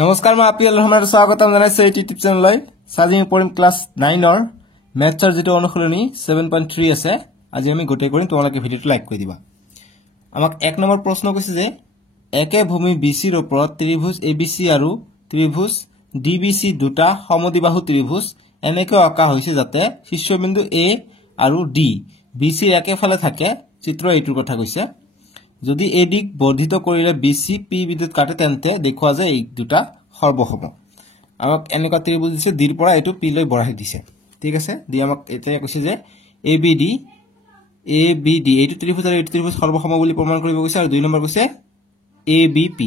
নমস্কাৰ মই আপিল ৰহমানৰ স্বাগতম জনাইছো এই ইউটিউব চেনেললৈ সাজি পঢ়িম ক্লাস 9 ৰ মেথছৰ যেটো অনুশীলনী 7.3 আছে আজি আমি গোটেই কৰিম তোমালোকে ভিডিওটো লাইক কৰি দিবা আমাক এক নম্বৰ প্ৰশ্ন কৈছে যে একে ভূমি BC ৰ ওপৰত ত্ৰিভুজ ABC আৰু ত্ৰিভুজ DBC দুটা সমদ্বিবাহু ত্ৰিভুজ এনেকৈ আঁকা হৈছে যাতে শীৰ্ষবিন্দু A আৰু D BC ৰ একেফালে থাকে চিত্ৰ এইটোৰ কথা কৈছে যদি AD বৰ্ধিত কৰিলে BC P বিন্দুত কাটে তেন্তে দেখুৱা যায় এই দুটা সৰ্বসম আমাক এনেকুৱা ত্ৰিভুজ দিছে D ৰ পৰা এটো P লৈ বঢ়াই দিছে ঠিক আছে দি আমাক এতিয়া কৈছে যে ABD এইটো ত্ৰিভুজ আৰু এইটো ত্ৰিভুজ সৰ্বসম বুলি প্ৰমাণ কৰিব কৈছে আৰু দুই নম্বৰ কৈছে ABP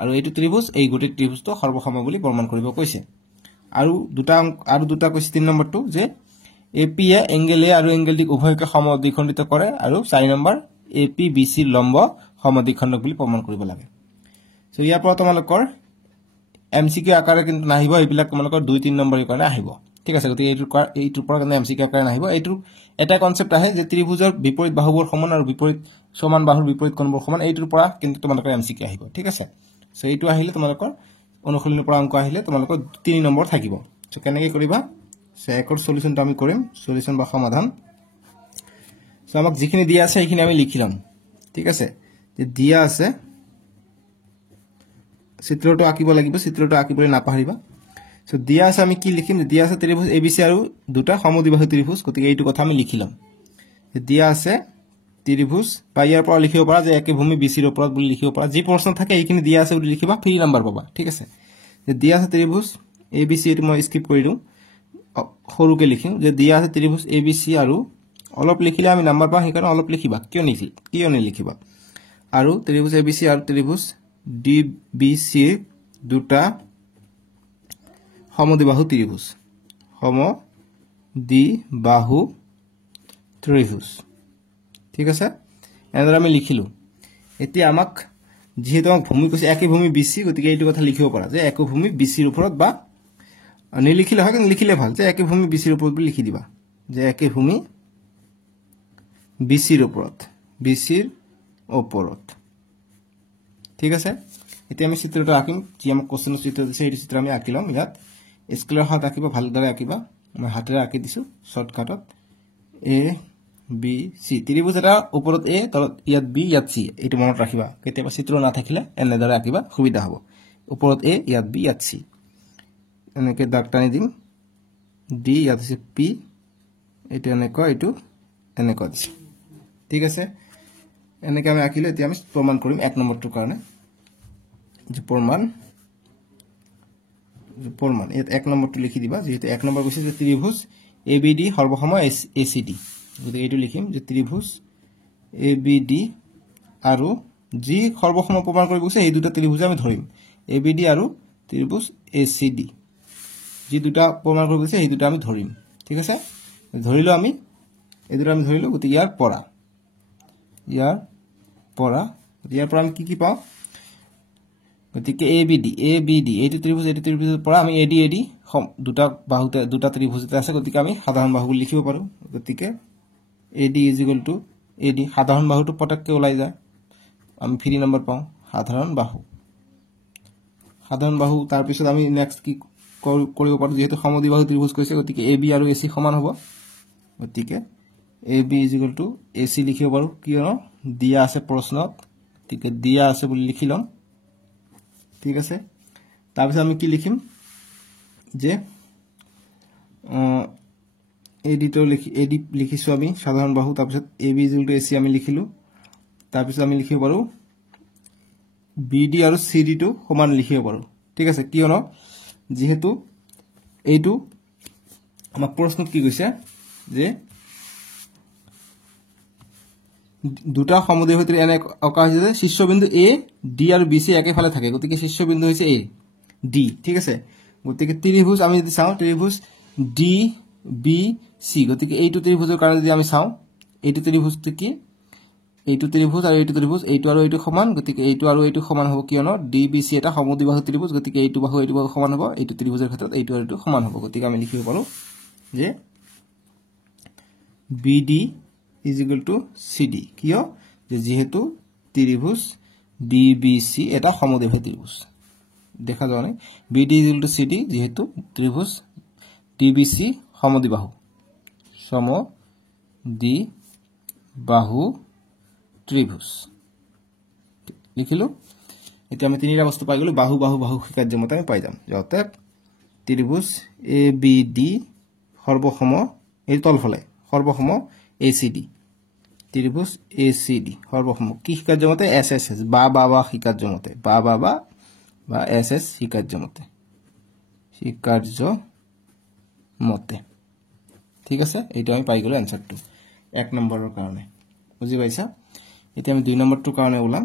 আৰু এইটো ত্ৰিভুজ এই গোটেই ত্ৰিভুজটো সৰ্বসম বুলি প্ৰমাণ কৰিব কৈছে আৰু দুটা কৈছে 3 নম্বৰটো যে AP এ এংগেল A আৰু এংগেল D উভয়কে সমদ্বিখণ্ডিত কৰে আৰু 4 নম্বৰ AP BC লম্ব সমদ্বিখণ্ডক বুলি প্ৰমাণ কৰিব লাগে সো ইয়াৰ পৰা তোমালোকৰ MCQ আকাৰে কিন্তু নাহিব এইবিলাক তোমালোকৰ 2-3 নম্বৰৰ কাৰণে আহিব ঠিক আছে গতি এইটোৰ পৰা কিন্তু MCQ আকাৰে নাহিব এইটো এটা কনসেপ্ট আহে যে ত্ৰিভুজৰ বিপৰীত বাহুবোৰ সমান আৰু বিপৰীত সমান বাহুৰ বিপৰীত কোণবোৰ সমান এইটোৰ পৰা কিন্তু তোমালোকৰ MCQ আহিব ঠিক আছে সো এইটো আহিলে তোমালোকৰ অনুশীলনৰ পৰা অংক আহিলে তোমালোকৰ 3 নম্বৰ থাকিব সো কেনেকৈ কৰিবা সো একৰ সলিউশনটো আমি কৰিম সলিউশন বা সমাধান সো আমাক যিখিনি দিয়া আছে এইখিনি আমি লিখিলাম ঠিক আছে যে দিয়া আছে চিত্ৰটো আঁকিব লাগিব চিত্ৰটো আঁকিবলৈ নাপাহৰিবা সো দিয়া আছে আমি কি লিখিম দিয়া আছে ত্ৰিভুজ ABC আৰু দুটা সমদ্বিবাহু ত্ৰিভুজ গতিকে এইটো কথা আমি লিখিলাম যে দিয়া আছে ত্ৰিভুজ বা ইয়াৰ পৰা লিখিব পাৰা যে একে ভূমি BC ৰ ওপৰত বুলি লিখিব পাৰা যি প্ৰশ্ন থাকে এইখিনি দিয়া আছে বুলি লিখিবা 3 নম্বৰ পাবা ঠিক আছে যে দিয়া আছে ত্ৰিভুজ ABC এটো মই স্কিপ কৰি দিম সৰুকে লিখিম যে দিয়া আছে ত্ৰিভুজ ABC আৰু অলপ লিখিলে আমি নম্বৰ পাম হেকাৰণে অলপ লিখিবা কিয় নিলিখিবা আৰু ত্ৰিভুজ ABC আৰু ত্ৰিভুজ DBC দুটা সমদ্বিবাহু ত্ৰিভুজ ঠিক আছে এনেদৰে আমি লিখিলো এতিয়া আমাক যেহেতু আমাক ভূমি কৈছে একে ভূমি BC গতিকে এইটো কথা লিখিব পাৰা যে একে ভূমি BC ৰ ওপৰত বা নিলিখিলে হয় কিন্তু লিখিলে ভাল যে একে ভূমি BC ৰ ওপৰত বুলি লিখি দিবা যে একে ভূমি BC ৰ ওপৰত ঠিক আছে এতিয়া আমি চিত্ৰটো আঁকিম যি আমাক কোশ্চেনৰ চিত্ৰ দিছে এই চিত্ৰ আমি আঁকিলাম ইয়াত স্কেলৰ হাত আঁকিবা ভালদৰে আঁকিবা মই হাতেৰে আঁকি দিছো শৰ্টকাটত A B C ত্ৰিভুজ এটা ওপৰত A তলত ইয়াত B ইয়াত C এইটো মনত ৰাখিবা কেতিয়াবা চিত্ৰ নাথাকিলে এনেদৰে আঁকিবা সুবিধা হ'ব ওপৰত A ইয়াত B ইয়াত C এনেকৈ দাগ টানি দিম D ইয়াত আছে P এইটো এনেকুৱা দিছে ঠিক আছে এনেকৈ আমি আঁকিলে এতিয়া আমি প্ৰমাণ কৰিম 1 নম্বৰটোৰ কাৰণে যে প্ৰমাণ ইয়াত 1 নম্বৰটো লিখি দিবা যেহেতু 1 নম্বৰ কৈছে যে ত্ৰিভুজ ABD সৰ্বসম ACD গতিকে এইটো লিখিম যে ত্ৰিভুজ ABD আৰু যি সৰ্বসম প্ৰমাণ কৰিব কৈছে এই দুটা ত্ৰিভুজ আমি ধৰিম ABD আৰু ত্ৰিভুজ ACD যি দুটা প্ৰমাণ কৰিব কৈছে এই দুটা আমি ধৰিম ঠিক আছে ধৰিলো আমি এই দুটা আমি ধৰিলো গতিকে ইয়াৰ পৰা আমি কি পাওঁ গতিকে ABD এইটো ত্ৰিভুজৰ পৰা আমি AD দুটা বাহুতে দুটা ত্ৰিভুজতে আছে গতিকে আমি সাধাৰণ বাহু বুলি লিখিব পাৰো গতিকে AD AD সাধাৰণ বাহুটো পটককে ওলাই যায় আমি 3 নম্বৰ পাওঁ সাধাৰণ বাহু তাৰ পিছত আমি নেক্সট কি কৰিব পাৰো যেহেতু সমদ্বিবাহু ত্ৰিভুজ কৈছে গতিকে AB আৰু AC সমান হ'ব গতিকে AB AC লিখিব পাৰো কিয়নো দিয়া আছে প্ৰশ্নত গতিকে দিয়া আছে বুলি লিখিলাম ঠিক আছে তাৰ পিছত আমি কি লিখিম যে AD লিখিছো আমি সাধাৰণ বাহু তাৰ পিছত AB AC আমি লিখিলো তাৰ পিছত আমি লিখিব পাৰো BD আৰু CD টো সমান লিখিব পাৰো ঠিক আছে কিয়নো যেহেতু এইটো আমাক প্ৰশ্নত কি কৈছে যে দুটা সমদ্বিবাহু ত্ৰিভুজ এনে আঁকা হৈছে যে শীৰ্ষবিন্দু A D আৰু BC একেফালে থাকে গতিকে শীৰ্ষবিন্দু হৈছে A D ঠিক আছে গতিকে ত্ৰিভুজ আমি যদি চাওঁ ত্ৰিভুজ DBC গতিকে এইটো ত্ৰিভুজৰ কাৰণে যদি আমি চাওঁ এইটো ত্ৰিভুজটো কি এইটো ত্ৰিভুজ আৰু এইটো ত্ৰিভুজ এইটো আৰু এইটো সমান গতিকে এইটো আৰু এইটো সমান হ'ব কিয়নো DBC এটা সমদ্বিবাহু ত্ৰিভুজ গতিকে এইটো বাহু সমান হ'ব এইটো ত্ৰিভুজৰ ক্ষেত্ৰত এইটো আৰু এইটো সমান হ'ব গতিকে আমি লিখিব পাৰো যে BD = CD কিয় যে যেহেতু ত্ৰিভুজ ডিবিসি এটা সমদ্বিবাহু ত্রিভুজ দেখা যায় না বিডি ইকুয়াল টু সিডি যেহেতু ত্রিভুজ ডিবিসি সমদ্বিবাহু ত্রিভুজ লিখিলো এতিয়া আমি তিনিটা বস্তু পাই গলো বাহু বাহু বাহু কাৰ্য মতে আমি পাই যাম যতে ত্ৰিভুজ এবিডি সৰ্বসম এই তলফলে সৰ্বসম এসিডি ত্ৰিভুজ এসিডি সৰ্বসম কি কাৰ্য মতে এসএস বা বা বা কাৰ্য মতে বা বা বা এসএস কাৰ্য মতে ঠিক আছে এইটো আমি পাই গলো আনসাৰটো 1 নম্বৰৰ কাৰণে বুজি পাইছা এতিয়া আমি 2 নম্বৰটো কাৰণে ওলাম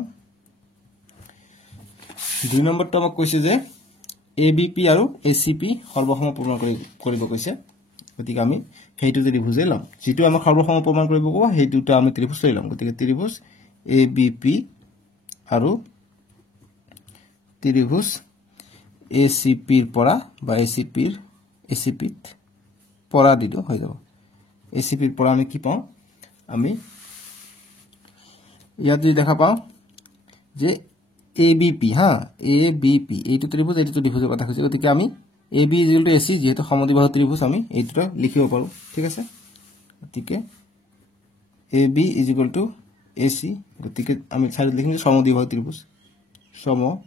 2 নম্বৰটো আমাক কৈছে যে এবিপি আৰু এসিপি সৰ্বসম প্ৰমাণ কৰিব কৈছে গতিকে আমি হেইটো যদি বুজাই লম যেটো আমাক সৰ্বসম প্ৰমাণ কৰিব কোৱা হেইটোটা আমি ত্ৰিভুজ লৈ লম গতিকে ত্ৰিভুজ এবিপি আৰু ত্ৰিভুজ এসিপিৰ পৰা বা এসিপিত পৰা দিলো হৈ যাব এসিপিৰ পৰা আমি কি পাওঁ আমি ইয়াত যদি দেখা পাওঁ যে এবিপি হা এবিপি এইটো ত্রিভুজ এইটো ত্ৰিভুজৰ কথা কৈছে গতিকে আমি এবি ইকুয়াল টু এসি যেহেতু সমদ্বিবাহু ত্রিভুজ আমি এইটো লিখিব পাৰো ঠিক আছে গতিকে এবি ইকুয়াল টু এসি গতিকে আমি চাৰি লিখিম সমদ্বিবাহু ত্রিভুজ সমদ্বিবাহু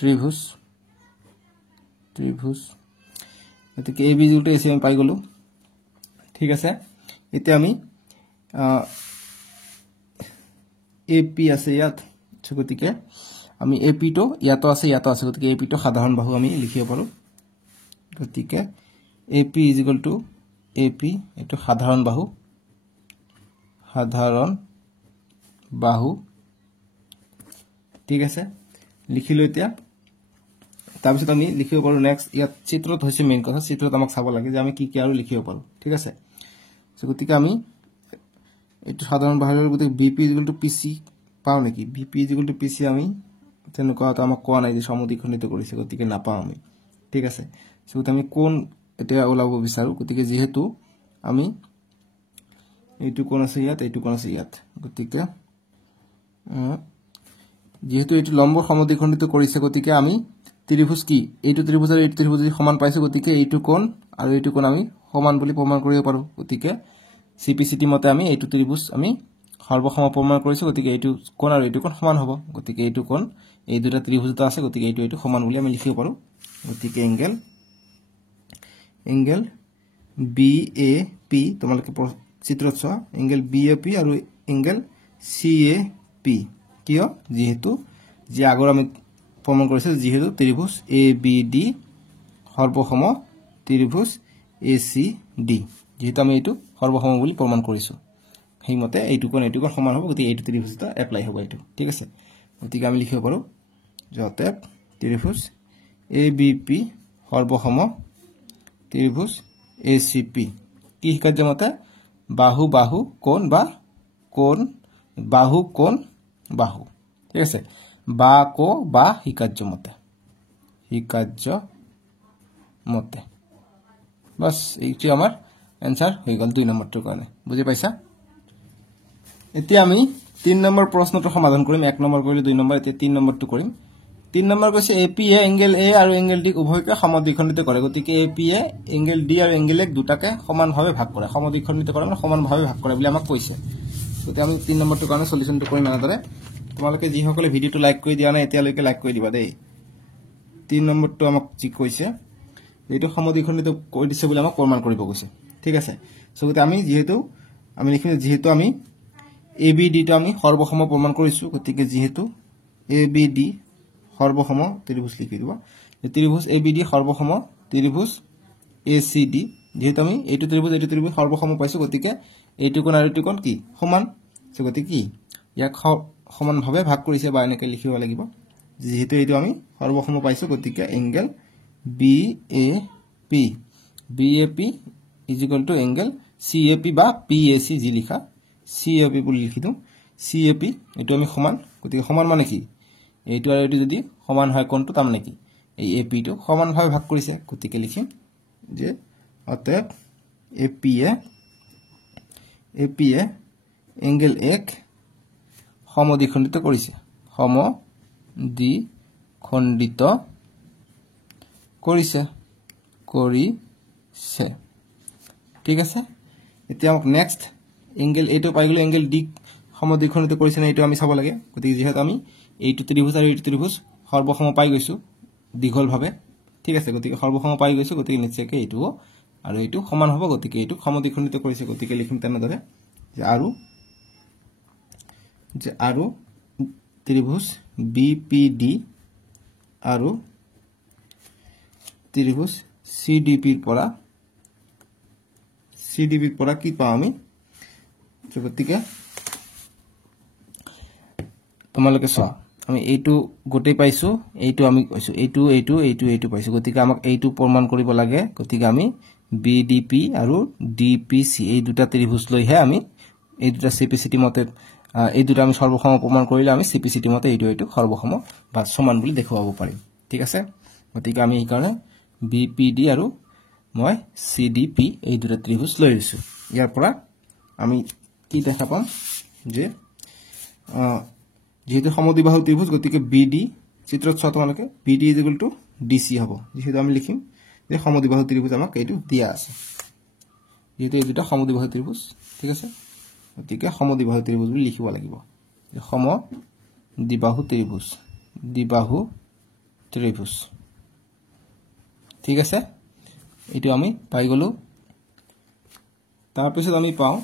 ত্রিভুজ গতিকে এবি ইকুয়াল টু এসি আমি পাই গলো ঠিক আছে এতিয়া আমি এপি আছে ইয়াত গতিকে আমি এপি তো ইয়াতো আছে গতিকে এপি তো সাধাৰণ বাহু আমি লিখিব পাৰো গতিকে এপি ইকুয়াল টু এপি এটো সাধাৰণ বাহু ঠিক আছে লিখিলো এতিয়া তাৰপিছত আমি লিখিব পাৰো নেক্সট ইয়াত চিত্ৰত হৈছে মেইন কথা চিত্ৰত আমাক চাব লাগে যে আমি কি আৰু লিখিব পাৰো ঠিক আছে গতিকে আমি এটো সাধাৰণ বাহুৰ গতিকে বিপি ইকুয়াল টু পিসি পাও নেকি বিপি ইকুয়াল টু পিসি আমি তেনেকুৱা এটা আমাক কোৱা নাই যে সমদ্বিখণ্ডিত কৰিছে গতিকে নাপাও আমি ঠিক আছে সো আমি কোন এটা ওলাব বিচাৰো গতিকে যেহেতু আমি এইটো কোন আছে ইয়াত গতিকে যেহেতু এইটো লম্ব সমদ্বিখণ্ডিত কৰিছে গতিকে আমি ত্ৰিভুজ কি এইটো ত্ৰিভুজ আৰু এইটো ত্ৰিভুজ সমান পাইছো গতিকে এইটো কোণ আৰু এইটো কোণ আমি সমান বুলি প্ৰমাণ কৰিব পাৰো গতিকে সিপিসিটি মতে আমি এইটো ত্ৰিভুজ আমি সৰ্বসম প্ৰমাণ কৰিছো গতিকে এইটো কোণ আৰু এইটো কোণ সমান হ'ব গতিকে এইটো কোণ এই দুটা ত্রিভুজটা আছে গতিকে এইটো সমান বুলি আমি লিখিব পাৰো গতিকে এংগেল BAP তোমালোকে চিত্ৰত চোৱা এংগেল BAP আৰু এংগেল CAP কিয় যেহেতু যে আগৰ আমি প্ৰমাণ কৰিছে যেহেতু ত্ৰিভুজ ABD সৰ্বসম ত্ৰিভুজ ACD যেহেতু আমি এইটো সৰ্বসম বুলি প্ৰমাণ কৰিছো সেইমতে এইটো কোণ সমান হ'ব গতিকে এইটো ত্ৰিভুজটা এপ্লাই হ'ব এইটো ঠিক আছে গতিকে আমি লিখিব পাৰো যতে ত্ৰিভুজ ABP সৰ্বসম ত্ৰিভুজ ACP কি কাৰ্য মতে বাহু বাহু কোণ বা কোণ বাহু কোণ বাহু ঠিক আছে বা কো বা কাৰ্য মতে বাস এইটো আমাৰ आंसर হৈ গল 2 নম্বৰটোৰ কাৰণে বুজি পাইছা এতিয়া আমি 3 নম্বৰ প্ৰশ্নটো সমাধান কৰিম 1 নম্বৰ কৰিলে 2 নম্বৰ এতিয়া 3 নম্বৰটো কৰিম 3 নম্বৰ কৈছে এপি এংগেল এ আৰু এংগেল ডি উভয়কে সমদ্বিখণ্ডিত কৰে গতিকে এপি এংগেল ডি আৰু এংগেল এক দুটাকে সমানভাৱে ভাগ কৰে সমদ্বিখণ্ডিত কৰে মানে সমানভাৱে ভাগ কৰে বুলি আমাক কৈছে গতিকে আমি 3 নম্বৰটোৰ কাৰণে সলিউশনটো কৰিম আনদৰে তোমালোকে যি সকলে ভিডিওটো লাইক কৰি দিয়া নাই এতিয়ালৈকে লাইক কৰি দিবা দেই 3 নম্বৰটো আমাক যি কৈছে এইটো সমদ্বিখণ্ডিত কৰি দিছে বুলি আমাক প্ৰমাণ কৰিব কৈছে ঠিক আছে সো গতি আমি যেহেতু আমি লিখিম যেহেতু আমি ABD টো আমি সৰ্বসম প্ৰমাণ কৰিছো গতিকে যেহেতু ABD সৰ্বসম ত্ৰিভুজ লিখি দিব ত্ৰিভুজ ABD সৰ্বসম ত্ৰিভুজ ACD যেহেতু আমি এইটো ত্ৰিভুজ সৰ্বসম পাইছো গতিকে এইটো কোণ আৰু এইটো কোণ কি সমান সো গতি কি ইয়াক সমানভাৱে ভাগ কৰিছে বা এনেকৈ লিখিব লাগিব যেহেতু এইটো আমি সৰ্বসম পাইছো গতিকে angle BAP equal to angle CAP বা PAC যি লিখা CAP বুলি লিখি দিও CAP এটো আমি সমান গতিকে সমান মানে কি এইটো আৰু এইটো যদি সমান হয় কোনটো তাম নেকি এই AP টো সমানভাৱে ভাগ কৰিছে গতিকে লিখিম যে অতএব APA এংগেল এক সমদ্বিখণ্ডিত কৰিছে সমদ্বিখণ্ডিত কৰিছে ঠিক আছে এতিয়া আমাক নেক্সট এংগেল এটো পাই গলো এংগেল ডি সমদ্বিখণ্ডিত কৰিছে না এটো আমি চাব লাগে গতিকে যেহেতু আমি এইটো ত্ৰিভুজ আৰু এইটো ত্ৰিভুজ সৰ্বসম পাই গৈছো দীঘল ভাবে ঠিক আছে গতিকে সৰ্বসম পাই গৈছো গতিকে নিশ্চয়কৈ এইটো আৰু এইটো সমান হ'ব গতিকে এইটো সমদ্বিখণ্ডিত কৰিছে গতিকে লিখিম তেনেদৰে যে আৰু ত্ৰিভুজ বিপিডি আৰু ত্ৰিভুজ সিডিপি ৰ পৰা কি পাওঁ আমি গতিকে তোমালোকে চোৱা আমি এইটো গোটেই পাইছো এইটো আমি কৈছো এইটো পাইছো গতিকে আমাক এইটো প্ৰমাণ কৰিব লাগে গতিকে আমি বিডিপি আৰু ডিপিসি এই দুটা ত্ৰিভুজ লৈহে আমি এই দুটা সিপিসিটি মতে এই দুটা আমি সৰ্বসম প্ৰমাণ কৰিলে আমি সিপিসিটি মতে এইটো সৰ্বসম বা সমান বুলি দেখুৱাব পাৰিম ঠিক আছে গতিকে আমি এই কাৰণে বিপিডি আৰু মই সিডিপি এই দুটা ত্ৰিভুজ লৈ লৈছো ইয়াৰ পৰা আমি কি দেখা পাম যে যেহেতু সমদ্বিবাহু ত্ৰিভুজ গতিকে বিডি চিত্ৰত চোৱা তোমালোকে বিডি = ডিসি হ'ব যেহেতু আমি লিখিম যে সমদ্বিবাহু ত্রিভুজ আমাক এইটো দিয়া আছে যেহেতু এই দুটা সমদ্বিবাহু ত্রিভুজ ঠিক আছে গতিকে সমদ্বিবাহু ত্রিভুজ বুলি লিখিব লাগিব যে সমদ্বিবাহু ত্রিভুজ ঠিক আছে এইটো আমি পাই গলো তাৰ পিছত আমি পাওঁ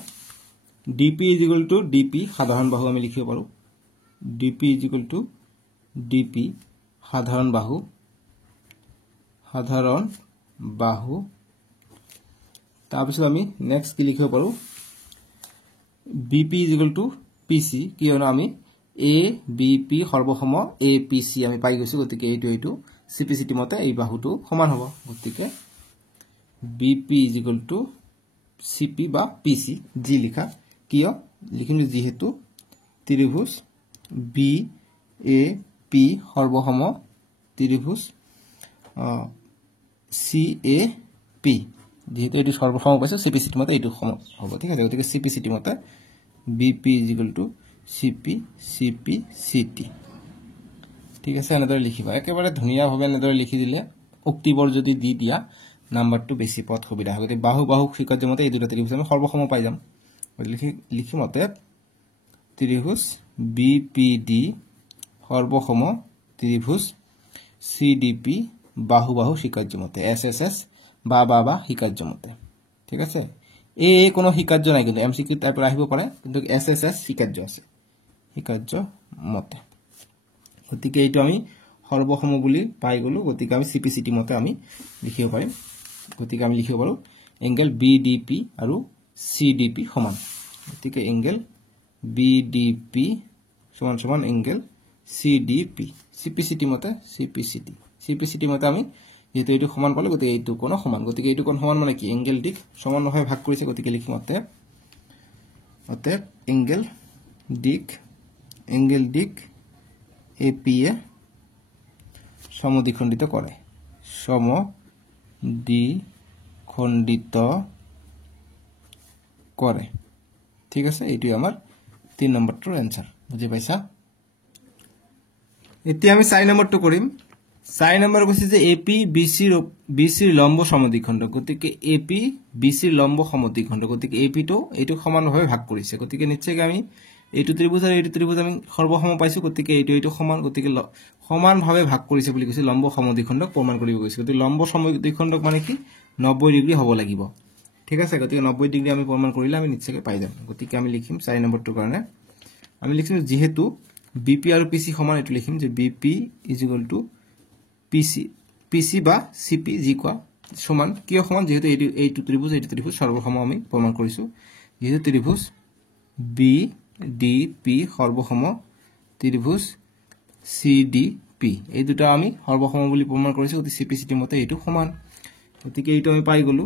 ডিপি = ডিপি সাধাৰণ বাহু আমি লিখিব পাৰো ডিপি = ডিপি সাধাৰণ বাহু তাৰ পিছত আমি নেক্সট কি লিখিব পাৰো বিপি = পিসি কিয়নো আমি এ বিপি সৰ্বসম এ পিসি আমি পাই গৈছো গতিকে এইটো সিপিসিটি মতে এই বাহুটো সমান হ'ব গতিকে বিপি = সিপি বা পিসি জি লিখা কিয় লিখিম যেহেতু ত্রিভুজ বি এ পি সৰ্বসম ত্রিভুজ সি এ পি যেহেতু এটি সর্বসম পাইছো সিপিসিটি মতে এইটো সম হ'ব ঠিক আছে গতিকে সিপিসিটি মতে বিপি = সিপি সিপি সিটি ঠিক আছে এনেদৰে লিখিবা একেবাৰে ধুনিয়া ভাবে এনেদৰে লিখি দিলে উক্তিবৰ যদি দি দিয়া নাম্বাৰটো বেছি পথ সুবিধা হয় গতিকে বাহু শিকাৰ্য মতে এই দুটা ত্ৰিভুজ আমি সৰ্বসম পাই যাম লিখিম অতএব ত্ৰিভুজ বিপিডি সৰ্বসম ত্ৰিভুজ সিডিপি বাহু শিকাৰ্য মতে এসএসএস বা শিকাৰ্য মতে ঠিক আছে এই কোনো শিকাৰ্য নাই কিন্তু এমসিকিউ টাইপৰ আহিব পাৰে কিন্তু এসএসএস শিকাৰ্য আছে শিকাৰ্য মতে গতিকে এইটো আমি সৰ্বসম বুলি পাই গলো গতিকে আমি সিপিসিটি মতে আমি লিখিব পাৰিম গতিকে আমি লিখিব পাৰো এংগেল বিডিপি আৰু সিডিপি সমান গতিকে এংগেল বিডিপি সমান এংগেল সিডিপি সিপিসিটি মতে সিপিসিটি মতে আমি যেহেতু এইটো সমান পালো গতিকে এইটো কোণ সমান গতিকে এইটো কোণ সমান মানে কি এংগেল ডিক সমান নহয় ভাগ কৰিছে গতিকে লিখিম অতএব এংগেল ডিক এপি এ সমদ্বিখণ্ডিত কৰে ঠিক আছে এইটো আমাৰ 3 নম্বৰটোৰ आंसर বুজি পাইছা এতিয়া আমি 4 নম্বৰটো কৰিম 4 নম্বৰ কৈছে যে এপি বিসিৰ লম্ব সমদ্বিখণ্ড গতিকে এপি বিসিৰ লম্ব সমদ্বিখণ্ড গতিকে এপি টো এইটো সমানভাৱে ভাগ কৰিছে গতিকে নিশ্চয়কৈ আমি এইটো ত্ৰিভুজ আৰু এইটো ত্ৰিভুজ আমি সৰ্বসম পাইছো গতিকে এইটো সমান গতিকে সমানভাৱে ভাগ কৰিছে বুলি কৈছে লম্ব সমদ্বিখণ্ডক প্ৰমাণ কৰিব গৈছে গতিকে লম্ব সমদ্বিখণ্ডক মানে কি 90 ডিগ্ৰী হ'ব লাগিব ঠিক আছে গতিকে 90 ডিগ্ৰী আমি প্ৰমাণ কৰিলে আমি নিশ্চয়কৈ পাই যাম গতিকে আমি লিখিম 4 নম্বৰটোৰ কাৰণে আমি লিখিম যেহেতু বিপি আৰু পিসি সমান এটো লিখিম যে বিপি = পিসি বা সিপি জি কোৱা সমান কিয় সমান যেহেতু এইটো ত্ৰিভুজ সৰ্বসম আমি প্ৰমাণ কৰিছো যেহেতু ত্ৰিভুজ বি ডি পি সৰ্বসম ত্ৰিভুজ সি ডি পি এই দুটা আমি সৰ্বসম বুলি প্ৰমাণ কৰিছো গতিকে সিপিসিটি মতে এইটো সমান গতিকে এইটো আমি পাই গলো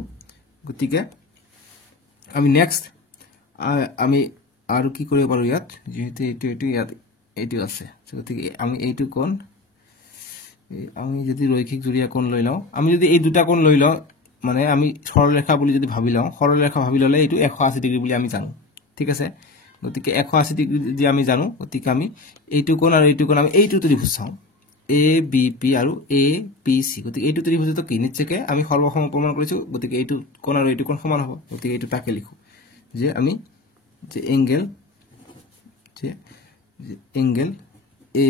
গতিকে আমি নেক্সট আমি আৰু কি কৰিব পাৰো ইয়াত যেহেতু এইটো আছে গতিকে আমি এইটো কোণ আমি যদি রৈখিক জুৰিয়া কোণ লৈ লওঁ আমি যদি এই দুটা কোণ লৈ লওঁ মানে আমি সৰলৰেখা বুলি যদি ভাবি লওঁ সৰলৰেখা ভাবি ললে এইটো 180 ডিগ্ৰী বুলি আমি জানো ঠিক আছে গতিকে 180 ডিগ্ৰী যদি আমি জানো গতিকে আমি এইটো কোণ আৰু এইটো কোণ আমি এইটো ত্ৰিভুজ চাওঁ এ বি পি আৰু এ পি সি গতিকে এইটো ত্ৰিভুজটো কি নিশ্চয়কৈ আমি সৰ্বসম প্ৰমাণ কৰিছো গতিকে এইটো কোণ আৰু এইটো কোণ সমান হ'ব গতিকে এইটো তাকে লিখো যে আমি যে এংগেল এ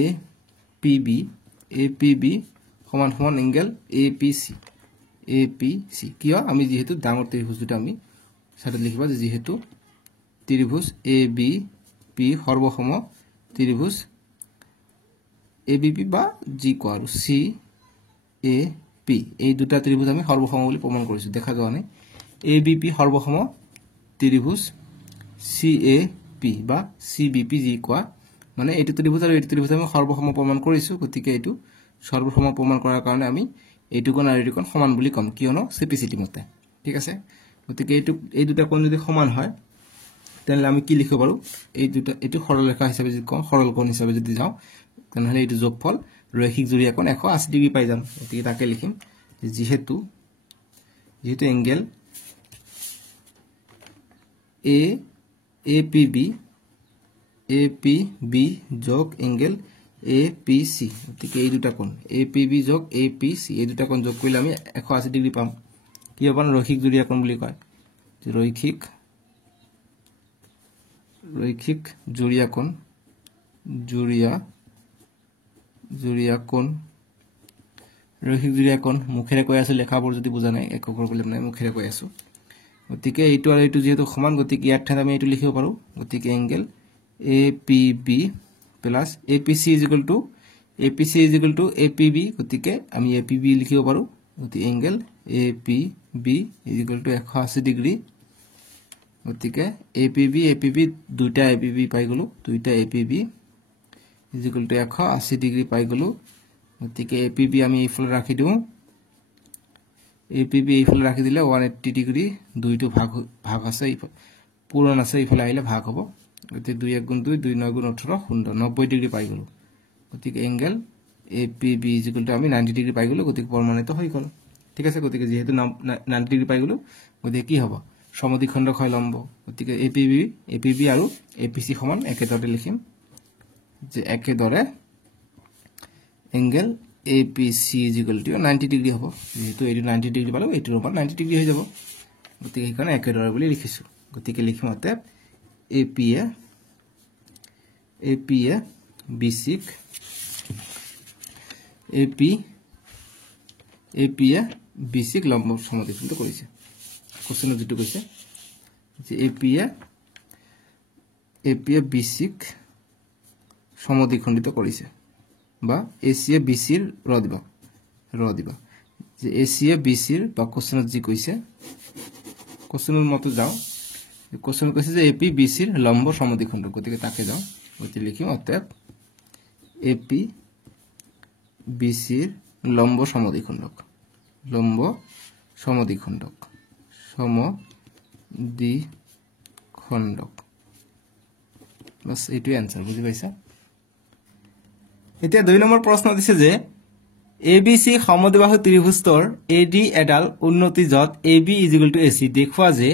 পি বি সমান সমান এংগেল এ পি সি কিয় আমি যেহেতু ডাঙৰ ত্ৰিভুজ দুটা আমি সাথে লিখিবা যে যেহেতু ত্রিভুজ এ বি পি সর্বসম ত্রিভুজ এ বি পি বা জি কো আৰু সি এ পি এই দুটা ত্ৰিভুজ আমি সৰ্বসম বুলি প্ৰমাণ কৰিছো দেখা যোৱা নাই এ বি পি সর্বসম ত্রিভুজ সি এ পি বা সি বি পি জি কো মানে এইটো ত্রিভুজ আৰু এইটো ত্ৰিভুজ আমি সৰ্বসম প্ৰমাণ কৰিছো গতিকে এইটো সৰ্বসম প্ৰমাণ কৰাৰ কাৰণে আমি এইটো কোণ আৰু এইটো কোণ সমান বুলি কম কিয়নো সিপিসিটি মতে ঠিক আছে গতিকে এই দুটা কোণ যদি সমান হয় তেনলে আমি কি লিখিব পাৰো এইটো সৰল ৰেখা হিচাপে যদি কম সৰল কোণ হিচাপে যদি যাও তেনহলে এইটো যোগফল ৰৈখিক জুৰীয়া কোণ 180 ডিগ্ৰী পাই যাম গতিকে তাকে লিখিম যেহেতু এংগেল এ পি বি যোগ এংগেল এ পি সি গতিকে এই দুটা কোণ এ পি বি যোগ এ পি সি এই দুটা কোণ যোগ কৰিলে আমি 180 ডিগ্ৰী পাম কি হ'ব ৰৈখিক জুৰীয়া কোণ বুলি কয় যে ৰৈখিক জুৰীয়া কোণ মুখেৰে কৈ আছো লেখাবোৰ যদি বুজা নাই একো প্ৰব্লেম নাই মুখেৰে কৈ আছো গতিকে এইটো আৰু এইটো যেহেতু সমান গতিকে ইয়াৰ ঠাইত আমি এইটো লিখিব পাৰো গতিকে angle A P B plus A P C is equal to A P B গতিকে আমি এ পি বি লিখিব পাৰো গতিকে angle A P B is equal to 180 degree গতিকে এ পি বি দুইটা এ পি বি পাই গলো দুইটা A P B is equal to 180 degree পাই গলো গতিকে এ পি বি আমি এইফালে ৰাখি দিও এ পি বি এইফালে ৰাখি দিলে 180 ডিগ্ৰী দুইটো ভাগ আছে পূৰণ আছে এইফালে আহিলে ভাগ হ'ব গতিকে 2 1 গুণ 2 2 9 গুণ 18 সুন্দৰ 90 ডিগ্ৰী পাই গলো গতিকে angle A P B is equal to আমি 90 ডিগ্ৰী পাই গলো গতিকে প্ৰমাণিত হৈ গল ঠিক আছে গতিকে যেহেতু 90 ডিগ্ৰী পাই গলো গতিকে কি হ'ব সমদ্বিখণ্ডক হয় লম্ব গতিকে এ পি বি আৰু এ পি সি সমান একেদৰে লিখিম যে একেদৰে angle A P C is equal to 90 degree হ'ব যেহেতু এইটো 90 ডিগ্ৰী পালো এইটোৰ ওপৰত 90 ডিগ্ৰী হৈ যাব গতিকে এইখন একেদৰে বুলি লিখিছো গতিকে লিখিম অতে এ পি এ বি সিক এ পি বি সিক লম্ব সমদ্বিখণ্ডিত কৰিছে কোশ্চেনত যেটো কৈছে যে এ পি বি সিক সমদ্বিখণ্ডিত কৰিছে বা এসিএ বিসিৰ ৰ দিবা যে এসিএ বিসিৰ বা কোশ্চেনত যি কৈছে কোশ্চেনৰ মতে যাও কোশ্চেন কৈছে যে এপি বিসিৰ লম্ব সমদ্বিখণ্ড গতিকে তাকে যাও গতি লিখিম অতএব এপি বিসিৰ লম্ব সমদ্বিখণ্ডক বাস এইটো আনসাৰ বুঝি পাইছা এতিয়া 2 নম্বৰ প্ৰশ্ন দিছে যে এবিসি সমদ্বিবাহু ত্ৰিভুজৰ এডি এডাল উন্নতি যত AB is equal to AC দেখুৱা যে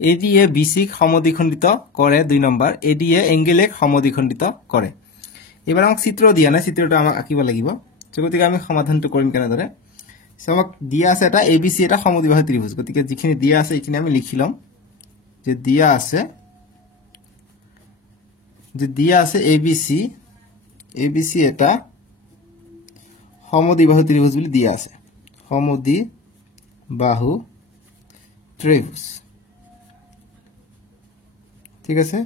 এডি এ বিসি সমদ্বিখণ্ডিত কৰে 2 নম্বৰ এডি এ এংগেল এক সমদ্বিখণ্ডিত কৰে এবাৰ আমাক চিত্ৰ দিয়া নাই চিত্ৰটো আমাক আঁকিব লাগিব গতিকে আমি সমাধানটো কৰিম কেনেদৰে আমাক দিয়া আছে এটা এবিসি এটা সমদ্বিবাহু ত্ৰিভুজ গতিকে যিখিনি দিয়া আছে এইখিনি আমি লিখি লম যে দিয়া আছে এবিসি এটা সমদ্বিবাহু ত্রিভুজ বুলি দিয়া আছে সমদ্বিবাহু ত্রিভুজ ঠিক আছে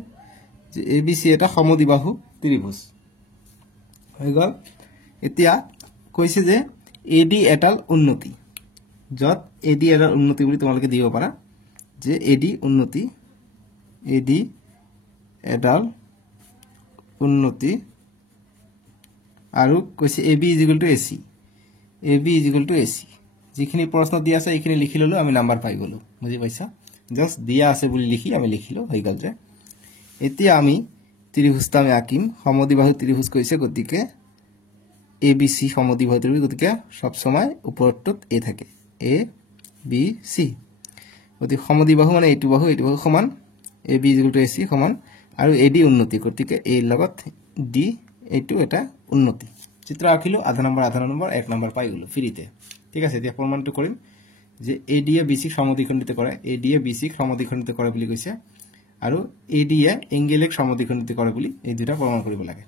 যে এবিসি এটা সমদ্বিবাহু ত্রিভুজ হৈ গল এতিয়া কৈছে যে এডি এডাল উন্নতি যত এডি এডাল উন্নতি বুলি তোমালোকে দিব পাৰা যে এডি এডাল উন্নতি আৰু কৈছে AB is equal to AC যিখিনি প্ৰশ্ন দিয়া আছে এইখিনি লিখি ললো আমি নাম্বাৰ পাই গলো বুজি পাইছা জাস্ট দিয়া আছে বুলি লিখি আমি লিখিলো হৈ গল যে এতিয়া আমি ত্ৰিভুজটা আমি আঁকিম সমদ্বিবাহু ত্ৰিভুজ কৈছে গতিকে এবিসি সমদ্বিবাহু ত্ৰিভুজ গতিকে সব সময় উপৰটোত এ থাকে এ বি সি গতিকে সমদ্বিবাহু মানে এইটো বাহু সমান A B is equal to AC সমান আৰু এডি উন্নতি গতিকে এই লগত ডি এইটো এটা উন্নতি চিত্ৰ আঁকিলো আধা নম্বৰ 1 নম্বৰ পাই গলো ফ্ৰীতে ঠিক আছে এতিয়া প্ৰমাণটো কৰিম যে এডি এ বিসি সমদ্বিখণ্ডিত কৰে এডি এ বিসি সমদ্বিখণ্ডিত কৰে বুলি কৈছে আৰু এডি এ এংগেলক সমদ্বিখণ্ডিত কৰে বুলি এই দুটা প্ৰমাণ কৰিব লাগে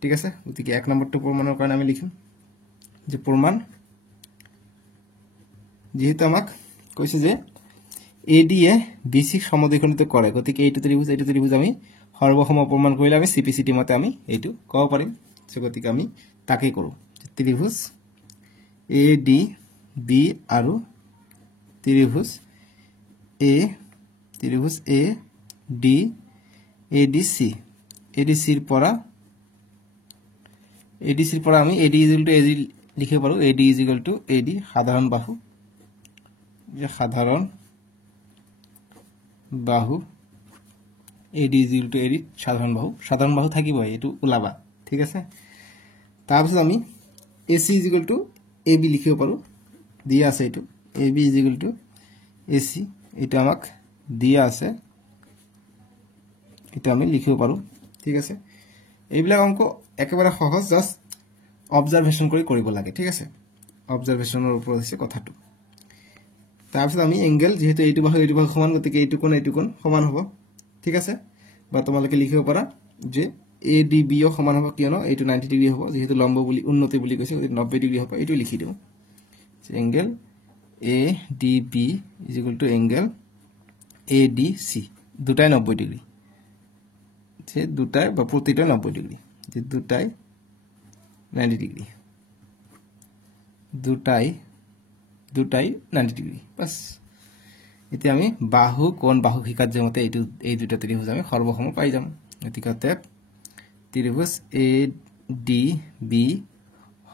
ঠিক আছে গতিকে 1 নম্বৰটো প্ৰমাণৰ কাৰণে আমি লিখিম যে প্ৰমাণ যেহেতু আমাক কৈছে যে এডি এ বিসি সমদ্বিখণ্ডিত কৰে গতিকে এইটো ত্ৰিভুজ আমি সৰ্বসম প্ৰমাণ কৰিলে আমি সিপিসিটি মতে আমি এইটো ক'ব পাৰিম সো গতিকে আমি তাকে কৰো ত্ৰিভুজ এডি বি আৰু ত্ৰিভুজ এ ডি এডিসি এডিসিৰ পৰা আমি এডি ইকুয়াল টু এডি লিখিব পাৰো এডি ইকুয়াল টু এডি সাধাৰণ বাহু যে সাধাৰণ বাহু এডি ইকুয়াল টু এডি সাধাৰণ বাহু থাকিব এটো উলাবা ঠিক আছে তাৰপিছত আমি এসি ইকুয়াল টু এবি লিখিব পাৰো দিয়া আছে এটো এবি ইকুয়াল টু এসি এটা আমাক দিয়া আছে এটা আমি লিখিব পাৰো ঠিক আছে এইবিলাক অংক একেবাৰে সহজ জাস্ট অবজাৰভেশন কৰি কৰিব লাগে ঠিক আছে অবজাৰভেশনৰ ওপৰত আছে কথাটো তাৰপিছত আমি এংগেল যেহেতু এইটো বাহু সমান গতিকে এইটো কোণ সমান হ'ব ঠিক আছে বা তোমালোকে লিখিব পাৰা যে এডিবি ও সমান হ'ব কিয়নো এইটো 90 ডিগ্ৰী হ'ব যেহেতু লম্ব বুলি উন্নতি বুলি কৈছে গতিকে 90 ডিগ্ৰী হ'ব এইটো লিখি দিও এংগেল এডিবি এংগেল এডিসি দুটাই 90 ডিগ্ৰী যে দুটাই বা প্ৰতিটা 90 ডিগ্ৰী যে দুটাই 90 ডিগ্ৰী দুটাই 90 ডিগ্ৰী বাস এতিয়া আমি বাহু কোণ বাহু হিকাৰ্য মতে এই দুটা ত্ৰিভুজ আমি সৰ্বসম পাই যাম গতিকে ত্ৰিভুজ এ ডি বি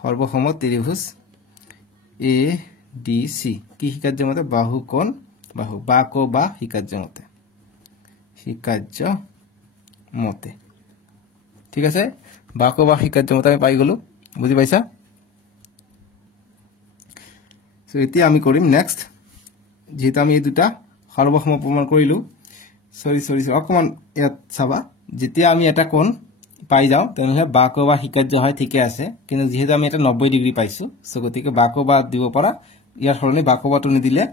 সৰ্বসম ত্ৰিভুজ এ ডি সি কি হিকাৰ্য মতে বাহু কোণ বাহু বা হিকাৰ্য মতে ঠিক আছে বাকো বা হিকাৰ্য মতে আমি পাই গলো বুজি পাইছা সো এতিয়া আমি কৰিম নেক্সট যেটা আমি এই দুটা সৰ্বসম প্ৰমাণ কৰিলো সৰি অকমান ইয়াত চাবা যেতিয়া আমি এটা কোণ পাই যাও তেনেহলে বাকো বা হিকাৰ্য হয় ঠিকে আছে কিন্তু যেহেতু আমি এটা 90 ডিগ্ৰী পাইছো সো গতিকে বাকো বা দিব পৰা ইয়াৰ সলনি বাকো বাটো নিদিলে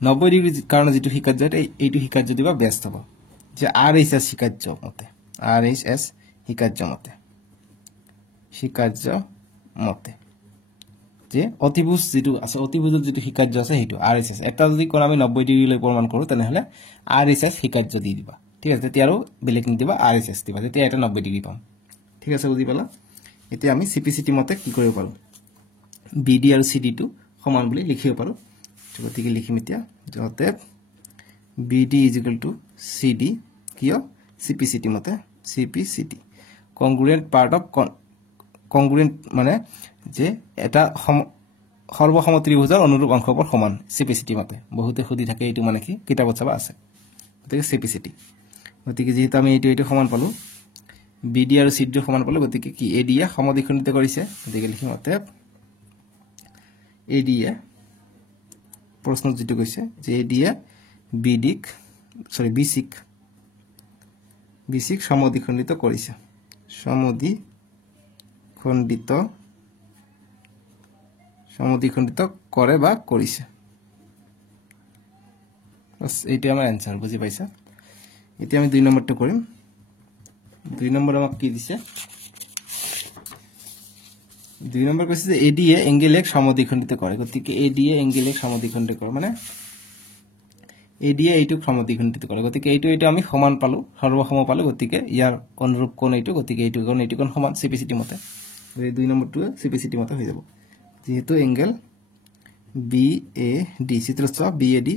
90 ডিগ্ৰী কাৰণ যেটো হিকাৰ্য এইটো হিকাৰ্য দিবা বেষ্ট হ'ব যে আৰএইচএস হিকাৰ্য মতে যে অতিভুজ যেটো আছে অতিভুজত যেটো হিকাৰ্য আছে হেতু আৰএইচএস এটা যদি কোণ আমি 90 ডিগ্ৰী লৈ প্ৰমাণ কৰো তেনেহলে আৰএইচএস হিকাৰ্য দি দিবা ঠিক আছে তেতিয়া আৰু বেলেগ নিদিবা আৰএইচএস দিবা তেতিয়া এটা 90 ডিগ্ৰী পাম ঠিক আছে বুজি পালা এতিয়া আমি সিপিসিটি মতে কি কৰিব পাৰো বিডি আৰু সিডি টো সমান বুলি লিখিব পাৰো গতিকে লিখিম এতিয়া যতে বিডি সিডি কিয় সিপিসিটি মতে সিপিসিটি কংগ্ৰুয়েন্ট পাৰ্ট অফ কংগ্ৰুয়েন্ট মানে যে এটা সৰ্বসম ত্ৰিভুজৰ অনুৰূপ অংশবোৰ সমান সিপিসিটি মতে বহুতে খুদি থাকে এইটো মানে কি কিতাপত চাবা আছে গতিকে সিপিসিটি গতিকে যেহেতু আমি এইটো সমান পালো বিডি আৰু সিডি সমান পালো গতিকে কি এডি এ সমদ্বিখণ্ডিত কৰিছে গতিকে লিখিম মতে এডি এ প্ৰশ্ন যেটো কৈছে যে এডি এ বিসিক সমদ্বিখণ্ডিত কৰিছে সমদ্বিখণ্ডিত কৰে বা কৰিছে বস এইটো আমাৰ आंसर বুজি পাইছা এতিয়া আমি 2 নম্বৰটো কৰিম 2 নম্বৰ আমাক কি দিছে 2 নম্বৰ কৈছে যে এডি এ এংগেল এক সমদ্বিখণ্ডিত কৰে গতিকে এডি এ এংগেল এক সমদ্বিখণ্ডিত কৰে মানে এডি এ এইটো সমদ্বিখণ্ডিত কৰে গতিকে এইটো আমি সমান পালো সৰ্বসম পালো গতিকে ইয়াৰ অনুৰূপ কোণ এইটো গতিকে এইটো কোণ সমান সিপিসিটি মতে এই 2 নম্বৰটো সিপিসিটি মতে হৈ যাব যেহেতু এংগেল বি এ ডি চিত্ৰস্থ B A D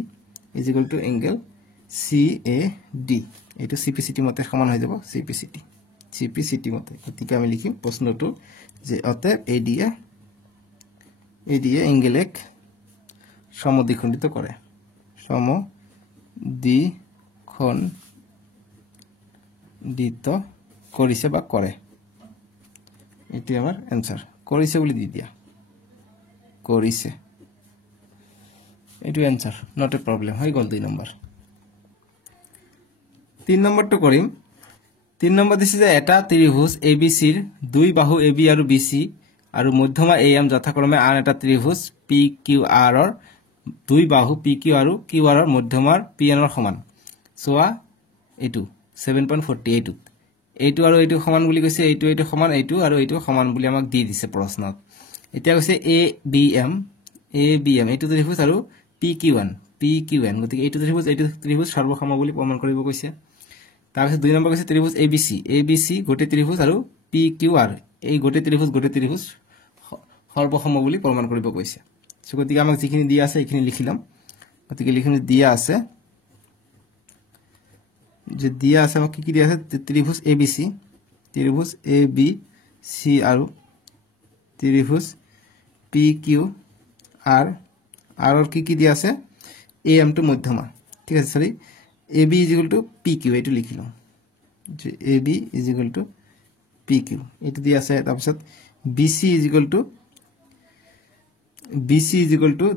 angle C A D এইটো সিপিসিটি মতে সমান হৈ যাব সিপিসিটি মতে গতিকে আমি লিখিম প্ৰশ্নটো যে অতএব এডি এ এংগেল এক সমদ্বিখণ্ডিত কৰে সমদ্বিখণ্ডিত কৰিছে বা কৰে এটি আমাৰ आंसर কৰিছে বুলি দি দিয়া কৰিছে এটো आंसर not a problem হৈ গল 2 নম্বৰ 3 নম্বৰটো কৰিম 3 নম্বৰ দিছে যে এটা ত্ৰিভুজ ABC ৰ দুই বাহু AB আৰু BC আৰু মধ্যমা AM যথাক্ৰমে আন এটা ত্ৰিভুজ PQR ৰ দুই বাহু PQ আৰু QR ৰ মধ্যমাৰ PN ৰ সমান সোৱা এইটো 7.48 এইটো আৰু এইটো সমান বুলি কৈছে এইটো সমান এইটো আৰু এইটো সমান বুলি আমাক দি দিছে প্ৰশ্নত এতিয়া কৈছে ABM এইটো ত্ৰিভুজ আৰু PQN গতিকে এইটো ত্ৰিভুজ সৰ্বসম বুলি প্ৰমাণ কৰিব কৈছে তাৰপিছত 2 নম্বৰ কৈছে ত্ৰিভুজ ABC গোটে ত্ৰিভুজ আৰু PQR এই গোটে ত্ৰিভুজ সৰ্বসম বুলি প্ৰমাণ কৰিব কৈছে সো গতিকে আমাক যিখিনি দিয়া আছে এইখিনি লিখিলাম গতিকে লিখিম দিয়া আছে যে দিয়া আছে আমাক কি দিয়া আছে ত্ৰিভুজ ABC আৰু ত্ৰিভুজ PQR আৰু কি দিয়া আছে AM টো মধ্যমা ঠিক আছে সৰি AB PQ এইটো লিখিলো যে AB PQ এইটো দিয়া আছে তাৰপিছত BC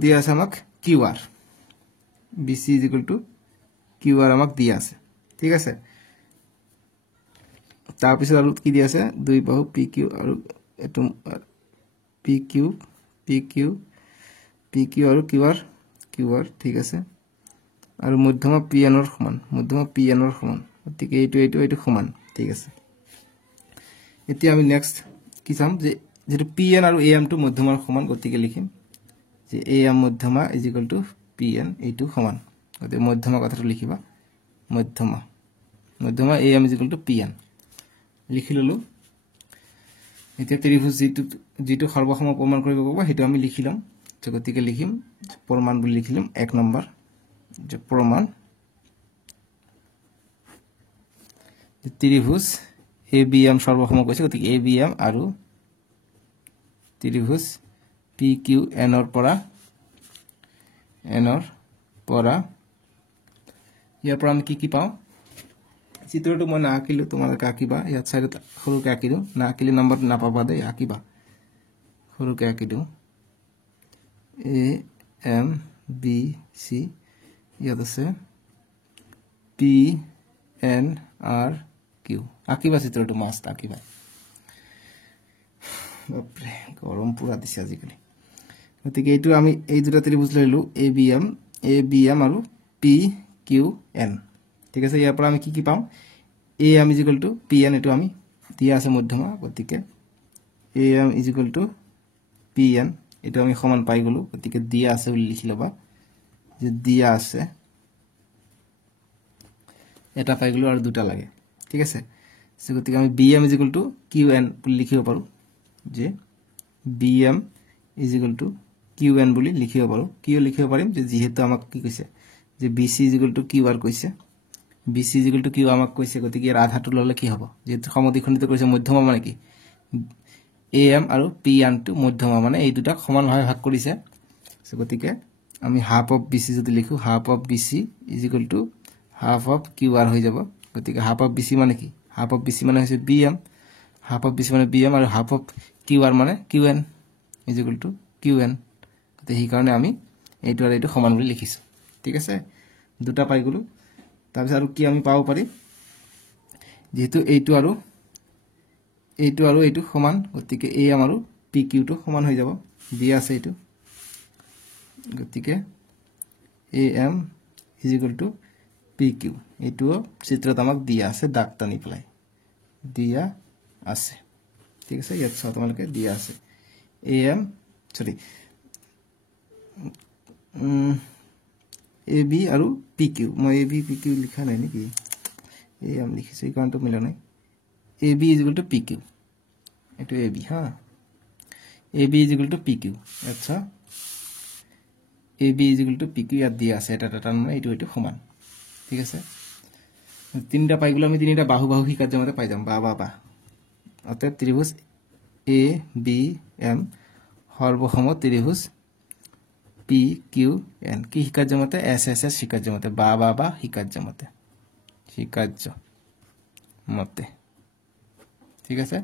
দিয়া আছে আমাক QR আমাক দিয়া আছে ঠিক আছে তাৰপিছত আৰু কি দিয়া আছে দুই বাহু PQ আৰু এটো PQ আৰু QR ঠিক আছে আৰু মধ্যমা PN ৰ সমান গতিকে এইটো সমান ঠিক আছে এতিয়া আমি নেক্সট কি চাম যে যেটো PN আৰু AM টো মধ্যমাৰ সমান গতিকে লিখিম যে AM মধ্যমা PN এইটো সমান গতিকে মধ্যমা কথাটো লিখিবা মধ্যমা AM PN লিখি ললো এতিয়া ত্ৰিভুজ যেটো সৰ্বসম প্ৰমাণ কৰিব ক'ব হেতু আমি লিখিলাম গতিকে লিখিম প্ৰমাণ বুলি লিখিলাম 1 নম্বৰ যে প্ৰমাণ ত্ৰিভুজ ABM সৰ্বসম কৈছে গতিকে ABM আৰু ত্ৰিভুজ PQN ৰ পৰা ইয়াৰ পৰা আমি কি পাওঁ চিত্ৰটো মই না আঁকিলো তোমালোকে আঁকিবা ইয়াত সাইডত সৰুকে আঁকিলো না আঁকিলে নম্বৰ নাপাবা দে আঁকিবা সৰুকে আঁকিলো AM BC ইয়াত আছে PN R Q আঁকিবা চিত্ৰটো মাস্ত আঁকিবা বাপৰে গৰম পুৰা দিছে আজিকালি গতিকে এইটো আমি এই দুটা ত্ৰিভুজ লৈলো ABM আৰু PQN ঠিক আছে ইয়াৰ পৰা আমি কি পাম AM PN এটো আমি দিয়া আছে মধ্যমা গতিকে AM PN এটো আমি সমান পাই গলো গতিকে দিয়া আছে বুলি লিখি লবা যে দিয়া আছে এটা পাই গলো আৰু দুটা লাগে ঠিক আছে সো গতিকে আমি BM QN বুলি লিখিব পাৰো যে BM QN বুলি লিখিব পাৰো কিয় লিখিব পাৰিম যে যেহেতু আমাক কি কৈছে যে BC QR কৈছে BC Q আমাক কৈছে গতিকে ইয়াৰ আধাটো ললে কি হ'ব যেহেতু সমদ্বিখণ্ডিত কৰিছে মধ্যমা মানে কি AM আৰু PN টো মধ্যমা মানে এই দুটা সমানভাৱে ভাগ কৰিছে সো গতিকে আমি হাফ অফ BC যদি লিখো half of BC half of QR হৈ যাব গতিকে হাফ অফ BC মানে কি হাফ অফ BC মানে হৈছে BM হাফ অফ BC মানে BM আৰু হাফ অফ QR মানে QN QN গতিকে এই কাৰণে আমি এইটো আৰু এইটো সমান বুলি লিখিছো ঠিক আছে দুটা পাই গলো তাৰপিছত আৰু কি আমি পাব পাৰি যেহেতু এইটো আৰু এইটো সমান গতিকে AM আৰু PQ টো সমান হৈ যাব দিয়া আছে এইটো গতিকে AM PQ এইটো চিত্ৰত আমাক দিয়া আছে দাগ টানি পেলাই দিয়া আছে ঠিক আছে ইয়াত চাও তোমালোকে দিয়া আছে AM সৰি AB আৰু PQ মই AB PQ লিখা নাই নেকি AM লিখিছো এই কাৰণটো মিলা নাই AB PQ এটো AB হা AB PQ আচ্ছা AB PQ ইয়াত দিয়া আছে এটা মানে এইটো সমান ঠিক আছে তিনটা পাই গলো আমি তিনটা বাহু হিকাত জমতে পাই যাম বা অতএব ত্ৰিভুজ ABM সৰ্বসম ত্ৰিভুজ PQN কি হিকাত জমতে SSS হিকাত জমতে বা হিকাত জমতে ঠিক আছে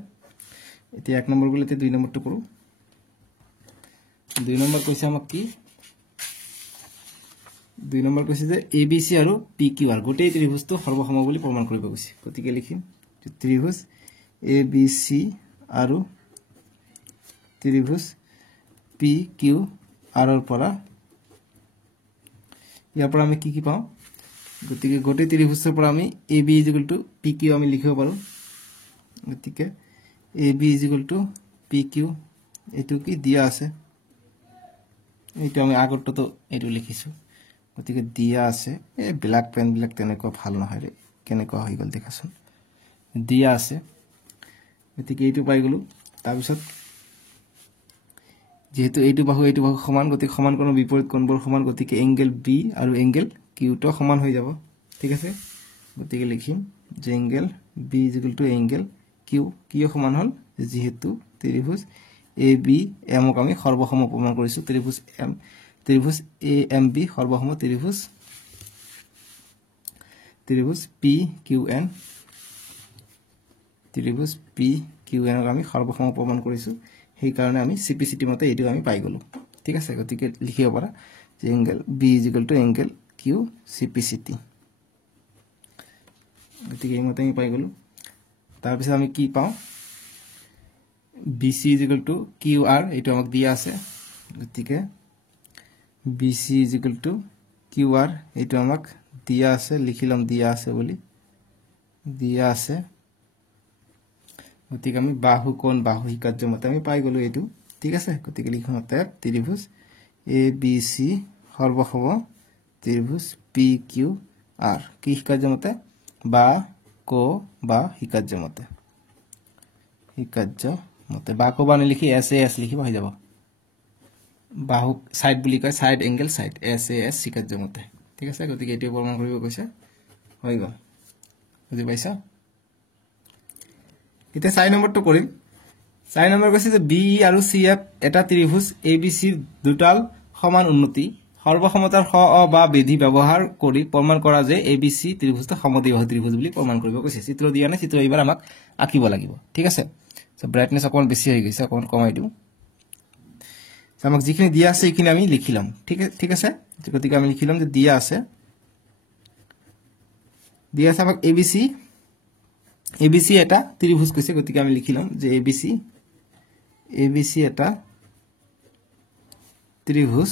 এতিয়া 1 নম্বৰ গলেতে 2 নম্বৰটো পঢ়ো 2 নম্বৰ কৈছে আমাক কি 2 নম্বৰ কৈছে যে ABC আৰু PQR গোটেই ত্ৰিভুজটো সৰ্বসম বুলি প্ৰমাণ কৰিব কৈছে গতিকে লিখিম ত্ৰিভুজ ABC আৰু ত্ৰিভুজ PQR ৰ পৰা ইয়াৰ পৰা আমি কি পাওঁ গতিকে গোটেই ত্ৰিভুজৰ পৰা আমি AB = PQ আমি লিখিব পাৰো গতিকে AB = PQ এটো কি দিয়া আছে এইটো আমি আগৰটো এটো লিখিছো গতিকে দিয়া আছে এই ব্ল্যাক পেন ব্ল্যাক তেনেকুৱা ভাল নহয় ৰে কেনেকুৱা হৈ গল দেখাছোন দিয়া আছে গতিকে এইটো পাই গলো তাৰ পিছত যেহেতু এইটো বাহু সমান গতিকে সমান কোণৰ বিপৰীত কোণবোৰ সমান গতিকে এংগেল B আৰু এংগেল Q টো সমান হৈ যাব ঠিক আছে গতিকে লিখিম যে এংগেল B = এংগেল Q কিয় সমান হল যেহেতু ত্ৰিভুজ ABM ক আমি সৰ্বসম প্ৰমাণ কৰিছো ত্ৰিভুজ AMB সৰ্বসম ত্ৰিভুজ PQN ক আমি সৰ্বসম প্ৰমাণ কৰিছো সেই কাৰণে আমি CPCT মতে এইটো আমি পাই গলো ঠিক আছে গতিকে লিখিব পাৰা যে angle B = angle Q CPCT গতিকে এই মতে আমি পাই গলো তাৰ পিছত আমি কি পাওঁ BC = QR এইটো আমাক দিয়া আছে গতিকে BC = QR এইটো আমাক দিয়া আছে লিখিলাম দিয়া আছে বুলি দিয়া আছে গতিকে আমি বাহু কোণ বাহু হিকাৰ্য মতে আমি পাই গলো এইটো ঠিক আছে গতিকে লিখো মতে ত্ৰিভুজ ABC সৰ্বসম ত্ৰিভুজ PQR কি হিকাৰ্য মতে বা কো বা হিকাৰ্য মতে বা কো বা লিখি SAS লিখিব হৈ যাব বাহু সাইড বুলি কয় সাইড এংগেল সাইড SAS হিকাৰ্য মতে ঠিক আছে গতিকে এটো প্ৰমাণ কৰিব কৈছে হৈ গল বুজি পাইছা এটা 4 নম্বৰটো কৰিম 4 নম্বৰ কৈছে যে BE আৰু CF এটা ত্ৰিভুজ ABC ৰ দুটাল সমান উন্নতি সৰ্বসমতাৰ স বা বিধি ব্যৱহাৰ কৰি প্ৰমাণ কৰা যে ABC ত্ৰিভুজটো সমদ্বিবাহু ত্ৰিভুজ বুলি প্ৰমাণ কৰিব কৈছে চিত্ৰ দিয়া নাই চিত্ৰ এবাৰ আমাক আঁকিব লাগিব ঠিক আছে সো ব্ৰাইটনেস অকন বেছি হৈ গৈছে অকন কমাই দিও আমাক যিখিনি দিয়া আছে এইখিনি আমি লিখিলাম ঠিক আছে গতিকে আমি লিখিলাম যে দিয়া আছে আমাক ABC এটা ত্ৰিভুজ কৈছে গতিকে আমি লিখিলাম যে ABC এটা ত্ৰিভুজ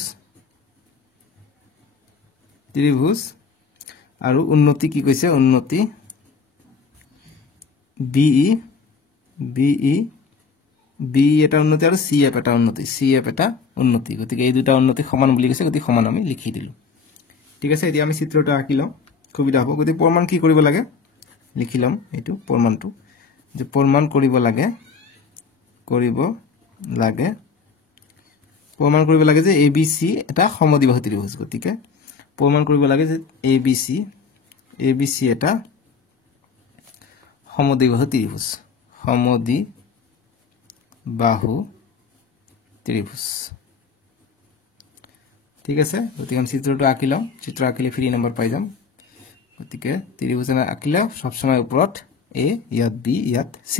আৰু উন্নতি কি কৈছে উন্নতি BE এটা উন্নতি আৰু CF এটা উন্নতি গতিকে এই দুটা উন্নতি সমান বুলি কৈছে গতিকে সমান আমি লিখি দিলো ঠিক আছে এতিয়া আমি চিত্ৰটো আঁকিলাম সুবিধা হ'ব গতিকে প্ৰমাণ কি কৰিব লাগে লিখিলাম এইটো প্ৰমাণটো যে প্ৰমাণ কৰিব লাগে যে ABC এটা সমদ্বিবাহু ত্ৰিভুজ গতিকে প্ৰমাণ কৰিব লাগে যে ABC এটা সমদ্বিবাহু ত্ৰিভুজ ঠিক আছে গতিকে আমি চিত্ৰটো আঁকিলাম চিত্ৰ আঁকিলে ফ্ৰী নম্বৰ পাই যাম গতিকে ত্ৰিভুজ আঁকিলে সব সময় ওপৰত A ইয়াত B ইয়াত C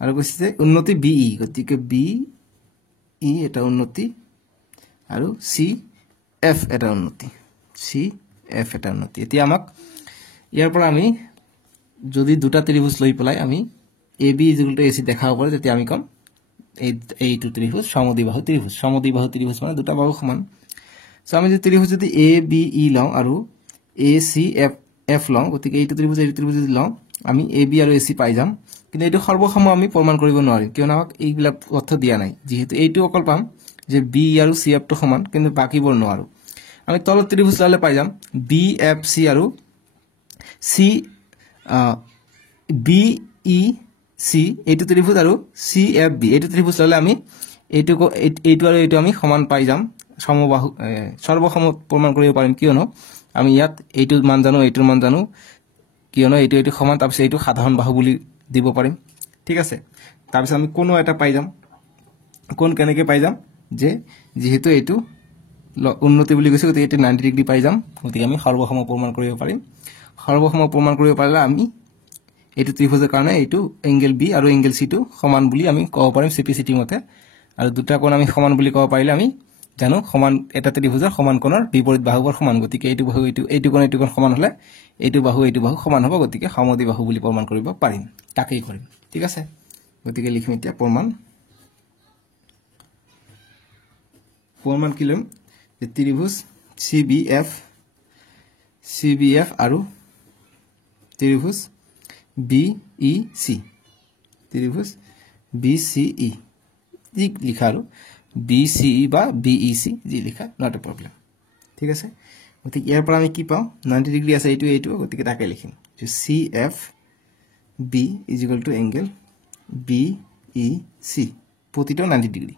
আৰু কৈছে যে উন্নতি BE গতিকে BE এটা উন্নতি আৰু CF এটা উন্নতি এতিয়া আমাক ইয়াৰ পৰা আমি যদি দুটা ত্ৰিভুজ লৈ পেলাই আমি AB = AC দেখাব পাৰো তেতিয়া আমি কম এইটো ত্ৰিভুজ সমদ্বিবাহু ত্ৰিভুজ মানে দুটা বাহু সমান সো আমি যে ত্ৰিভুজ যদি ABE লওঁ আৰু ACF লওঁ গতিকে এইটো ত্ৰিভুজ যদি লওঁ আমি AB আৰু AC পাই যাম কিন্তু এইটো সৰ্বসম আমি প্ৰমাণ কৰিব নোৱাৰিম কিয় আমাক এইবিলাক অৰ্থ দিয়া নাই যেহেতু এইটো অকল পাম যে B আৰু CF টো সমান কিন্তু বাকিবোৰ নোৱাৰো আমি তলত ত্ৰিভুজ ললে পাই যাম BFC আৰু BEC এইটো ত্ৰিভুজ আৰু CFB এইটো ত্ৰিভুজ ললে আমি এইটো আৰু এইটো আমি সমান পাই যাম সমবাহু সৰ্বসম প্ৰমাণ কৰিব পাৰিম কিয়নো আমি ইয়াত এইটো মান জানো এইটোৰ মান জানো কিয়নো এইটো সমান তাৰ পিছত এইটো সাধাৰণ বাহু বুলি দিব পাৰিম ঠিক আছে তাৰ পিছত আমি কোনো এটা পাই যাম কোন কেনেকৈ পাই যাম যে যেহেতু এইটো উন্নতি বুলি কৈছে গতিকে 90 ডিগ্ৰী পাই যাম গতিকে আমি সৰ্বসম প্ৰমাণ কৰিব পাৰিম সৰ্বসম প্ৰমাণ কৰিব পাৰিলে আমি এইটো ত্ৰিভুজৰ কাৰণে এইটো এংগেল B আৰু এংগেল C টো সমান বুলি আমি ক'ব পাৰিম CPCT মতে আৰু দুটা কোণ আমি সমান বুলি ক'ব পাৰিলে আমি জানো সমান এটা ত্ৰিভুজৰ সমান কোণৰ বিপৰীত বাহুবোৰ সমান গতিকে এইটো বাহু এইটো কোণ সমান হলে এইটো বাহু সমান হ'ব গতিকে সমদ্বিবাহু বুলি প্ৰমাণ কৰিব পাৰিম তাকেই কৰিম ঠিক আছে গতিকে লিখিম এতিয়া প্ৰমাণ কি লম যে ত্ৰিভুজ CBF আৰু ত্ৰিভুজ BEC ত্ৰিভুজ BCE যি লিখা আৰু BCE বা BEC যি লিখা নট এ প্ৰবলেম ঠিক আছে গতিকে ইয়াৰ পৰা আমি কি পাওঁ 90 ডিগ্ৰী আছে এইটো গতিকে তাকে লিখিম যে CFB = এংগেল BEC প্ৰতিটো 90 ডিগ্ৰী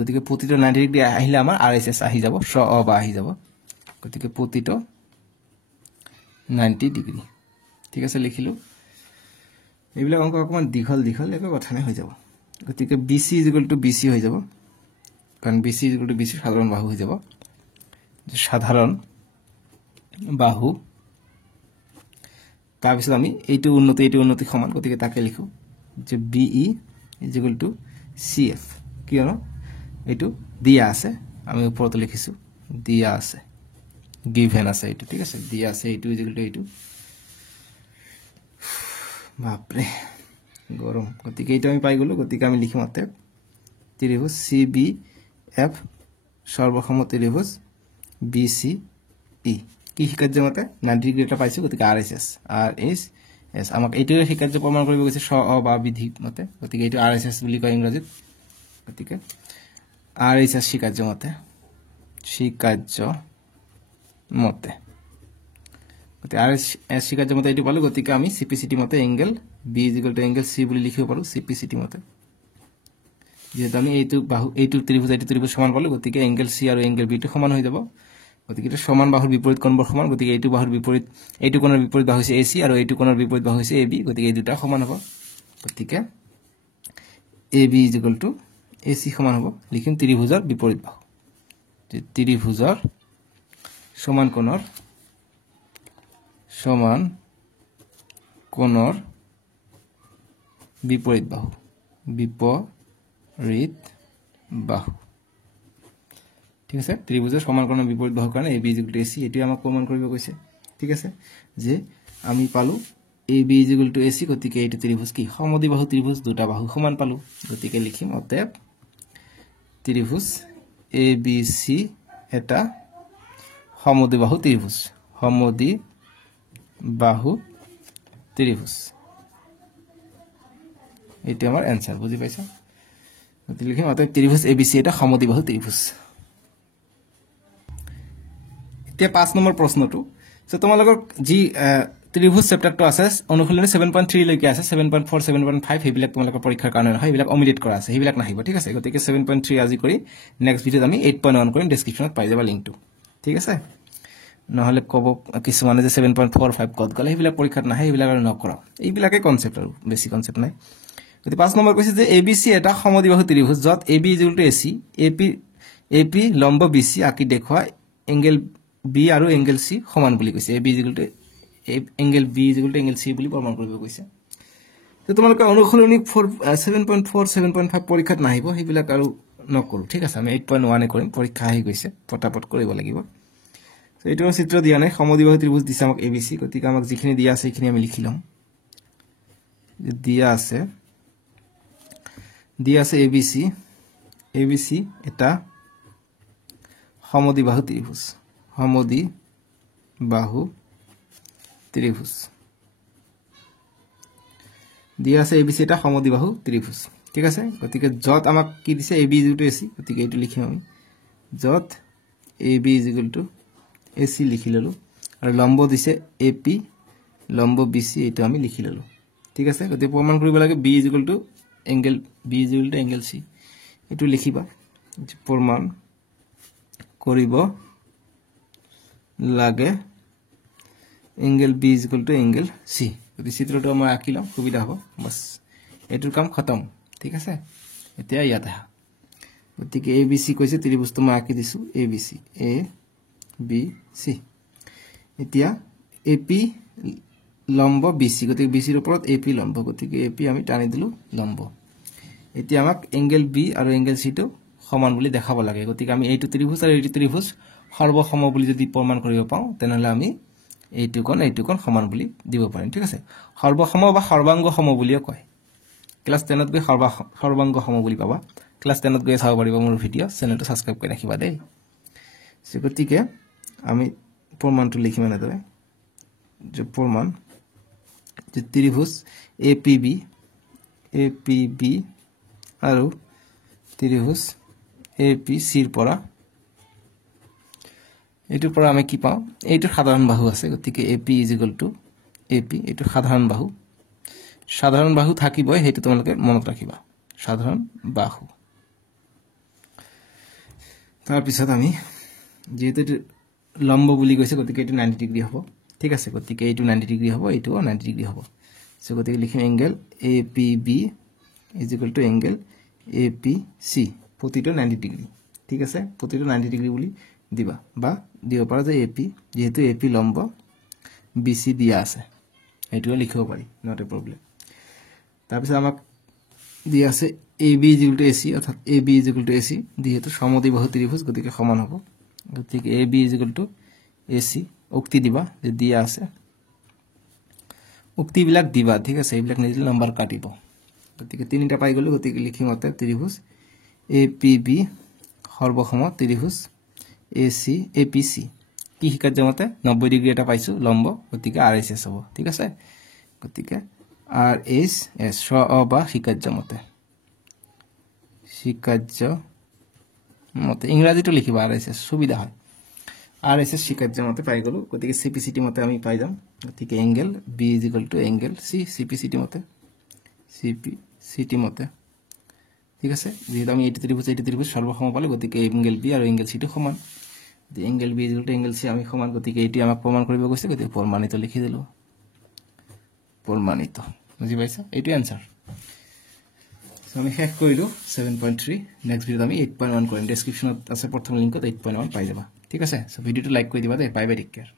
গতিকে প্ৰতিটো 90 ডিগ্ৰী আহিলে আমাৰ RHS আহি যাব বা আহি যাব গতিকে প্ৰতিটো 90 ডিগ্ৰী ঠিক আছে লিখিলো এইবিলাক অংক অকমান দীঘল একো কথা নাই হৈ যাব গতিকে BC = BC হৈ যাব কাৰণ BC = BC সাধাৰণ বাহু হৈ যাব সাধাৰণ বাহু তাৰ পিছত আমি এইটো উন্নতি সমান গতিকে তাকে লিখো যে BE = CF কিয়নো এইটো দিয়া আছে আমি ওপৰত লিখিছো দিয়া আছে গিভেন আছে এইটো ঠিক আছে দিয়া আছে এইটো এইটো বাপৰে গৰম গতিকে এইটো আমি পাই গলো গতিকে আমি লিখিম অতএব ত্ৰিভুজ CBF সৰ্বসম ত্ৰিভুজ BCE কি শিকাৰ্য মতে 90 ডিগ্ৰী এটা পাইছো গতিকে RHS আমাক এইটো শিকাৰ্য প্ৰমাণ কৰিব গৈছে বা বিধি মতে গতিকে এইটো RHS বুলি কয় ইংৰাজীত গতিকে RHS শিকাৰ্য মতে গতিকে RHS শিকাৰ্য মতে এইটো পালো গতিকে আমি CPCT মতে এংগেল B = এংগেল C বুলি লিখিব পাৰো CPCT মতে যেহেতু আমি এইটো ত্ৰিভুজ সমান পালো গতিকে এংগেল C আৰু এংগেল B টো সমান হৈ যাব গতিকে এটা সমান বাহুৰ বিপৰীত কোণবোৰ সমান গতিকে এইটো বাহুৰ বিপৰীত এইটো কোণৰ বিপৰীত বাহু হৈছে AC আৰু এইটো কোণৰ বিপৰীত বাহু হৈছে AB গতিকে এই দুটা সমান হ'ব গতিকে AB = AC সমান হ'ব লিখিম ত্ৰিভুজৰ বিপৰীত বাহু যে ত্ৰিভুজৰ সমান কোণৰ বিপৰীত বাহু ঠিক আছে ত্ৰিভুজৰ সমান কোণৰ বিপৰীত বাহুৰ কাৰণে AB = AC এটো আমাক প্ৰমাণ কৰিব কৈছে ঠিক আছে যে আমি পালো AB = AC গতিকে এইটো ত্ৰিভুজ কি সমদ্বিবাহু ত্ৰিভুজ দুটা বাহু সমান পালো গতিকে লিখিম অতএব ত্ৰিভুজ ABC এটা সমদ্বিবাহু ত্ৰিভুজ এইটো আমাৰ এনসাৰ বুজি পাইছা গতিকে লিখিম অতএব ত্ৰিভুজ ABC এটা সমদ্বিবাহু ত্ৰিভুজ এতিয়া 5 নম্বৰ প্ৰশ্নটো সো তোমালোকৰ যি ত্ৰিভুজ চেপ্টাৰটো আছে অনুশীলনী 7.3 লৈকে আছে 7.4 7.5 হেবিলাক তোমালোকৰ পৰীক্ষাৰ কাৰণে নহয় হেবিলাক অমিডিয়েট কৰা আছে হেবিলাক নাহিব ঠিক আছে গতিকে 7.3 আজি কৰি নেক্সট ভিডিওত আমি 8.1 কৰিম ডেসক্ৰিপচনত পাই যাবা লিংকটো ঠিক আছে নহলে কব কিছুমানে যে 7.4 5 কত গলে হেবিলাক পৰীক্ষাত নাহে হেবিলাক আৰু নকৰা এইবিলাকে কনসেপ্ট আৰু বেছি কনসেপ্ট নাই গতি 5 নম্বৰ কৈছে যে ABC এটা সমদ্বিবাহু ত্ৰিভুজ যত AB = AC AP লম্ব BC আকি দেখুৱা এংগেল B আৰু এংগেল C সমান বুলি কৈছে AB = angle B = angle C বুলি প্ৰমাণ কৰিব কৈছে তো তোমালোকে অনুশীলনী 7.4 7.5 পৰীক্ষাত নাহিব হেবিলাক আৰু নকৰো ঠিক আছে আমি 8.1 কৰিম পৰীক্ষা আহি গৈছে পটাপট কৰিব লাগিব তো এইটো চিত্ৰ দিয়া নাই সমদ্বিবাহু ত্ৰিভুজ দিছে আমাক ABC গতিকে আমাক যিখিনি দিয়া আছে সেইখিনি আমি লিখি লম যে দিয়া আছে ABC এটা সমদ্বিবাহু ত্ৰিভুজ দিয়া আছে ABC এটা সমদ্বিবাহু ত্ৰিভুজ ঠিক আছে গতিকে যত আমাক কি দিছে AB = AC গতিকে এইটো লিখিম আমি যত AB = AC লিখি ললো আৰু লম্ব দিছে AP লম্ব BC এইটো আমি লিখি ললো ঠিক আছে গতিকে প্ৰমাণ কৰিব লাগে B = angle B = angle C এইটো লিখিবা প্ৰমাণ কৰিব লাগে এংগেল B = এংগেল C গতি চিত্ৰটো মই আঁকিলাম সুবিধা হ'ব বাস এটোৰ কাম খতম ঠিক আছে এতিয়া ইয়াত আহা গতিকে ABC কৈছে ত্ৰিভুজটো মই আঁকি দিছো ABC ABC এতিয়া AP লম্ব BC গতিকে BC ৰ ওপৰত AP লম্ব গতিকে AP আমি টানি দিলো লম্ব এতিয়া আমাক এংগেল B আৰু এংগেল C টো সমান বুলি দেখাব লাগে গতিকে আমি এইটো ত্ৰিভুজ আৰু এইটো ত্ৰিভুজ সৰ্বসম বুলি যদি প্ৰমাণ কৰিব পাওঁ তেনেহলে আমি এইটো কোণ সমান বুলি দিব পাৰিম ঠিক আছে সৰ্বসম বা সৰ্বাংগ সম বুলিও কয় ক্লাস 10 ত গৈ সৰ্বাংগ সম বুলি পাবা ক্লাস 10 ত গৈ চাব পাৰিবা মোৰ ভিডিও চেনেলটো সাবস্ক্ৰাইব কৰি ৰাখিবা দেই গতিকে আমি প্ৰমাণটো লিখিম এনেদৰে যে প্ৰমাণ যে ত্ৰিভুজ APB আৰু ত্ৰিভুজ APC ৰ পৰা এইটোৰ পৰা আমি কি পাওঁ এইটো সাধাৰণ বাহু আছে গতিকে AP AP এইটো সাধাৰণ বাহু থাকিবই হেতু তোমালোকে মনত ৰাখিবা সাধাৰণ বাহু তাৰ পিছত আমি যেহেতু লম্ব বুলি কৈছে গতিকে এটো 90 ডিগ্ৰী হ'ব ঠিক আছে গতিকে এটো 90 ডিগ্ৰী হ'ব এটো 90 ডিগ্ৰী হ'ব সো গতিকে লিখিম এংগেল APB এংগেল APC প্ৰতিটো 90 ডিগ্ৰী ঠিক আছে প্ৰতিটো 90 ডিগ্ৰী বুলি দিবা বা দিব পাৰা যে AP যেহেতু AP লম্ব BC দিয়া আছে এটো লিখিব পাৰি নট এ প্ৰবলেম তাৰ পিছত আমাক দিয়া আছে AB AC অৰ্থাৎ AB AC যেহেতু সমদ্বিবাহু ত্ৰিভুজ গতিকে সমান হ'ব গতিকে AB AC উক্তি দিবা যে দিয়া আছে উক্তি বিলাক দিবা ঠিক আছে এইবিলাক নিদিলে নাম্বার কাটিব গতিকে তিনিটা পাই গলো গতিকে লিখিম অতে ত্ৰিভুজ APB সৰ্বসম ত্ৰিভুজ APC কি হিকাত জমতে 90 ডিগ্ৰী এটা পাইছো লম্ব গতিকে RHS হ'ব ঠিক আছে গতিকে RHS বা হিকাত জমতে ইংৰাজীটো লিখিবা RHS সুবিধা হয় RHS হিকাত জমতে পাই গলো গতিকে CPCT মতে আমি পাই যাম গতিকে angle B angle C CPCT মতে ঠিক আছে যেহেতু আমি এইটো ত্ৰিভুজ সৰ্বসম পালে গতিকে এংগেল B আৰু এংগেল C টো সমান দি এংগেল B এংগেল C আমি সমান গতিকে এটি আমাক প্ৰমাণ কৰিব গৈছে গতিকে প্ৰমাণিত লিখি দিলো প্ৰমাণিত বুজি পাইছা এইটো आंसर সো আমি শেষ কৰিলো 7.3 নেক্সট ভিডিওত আমি 8.1 কৰিম ডেসক্ৰিপচনত আছে প্ৰথম লিংকত 8.1 পাই যাবা ঠিক আছে সো ভিডিওটো লাইক কৰি দিবা দে বাই বাই টেক কেয়াৰ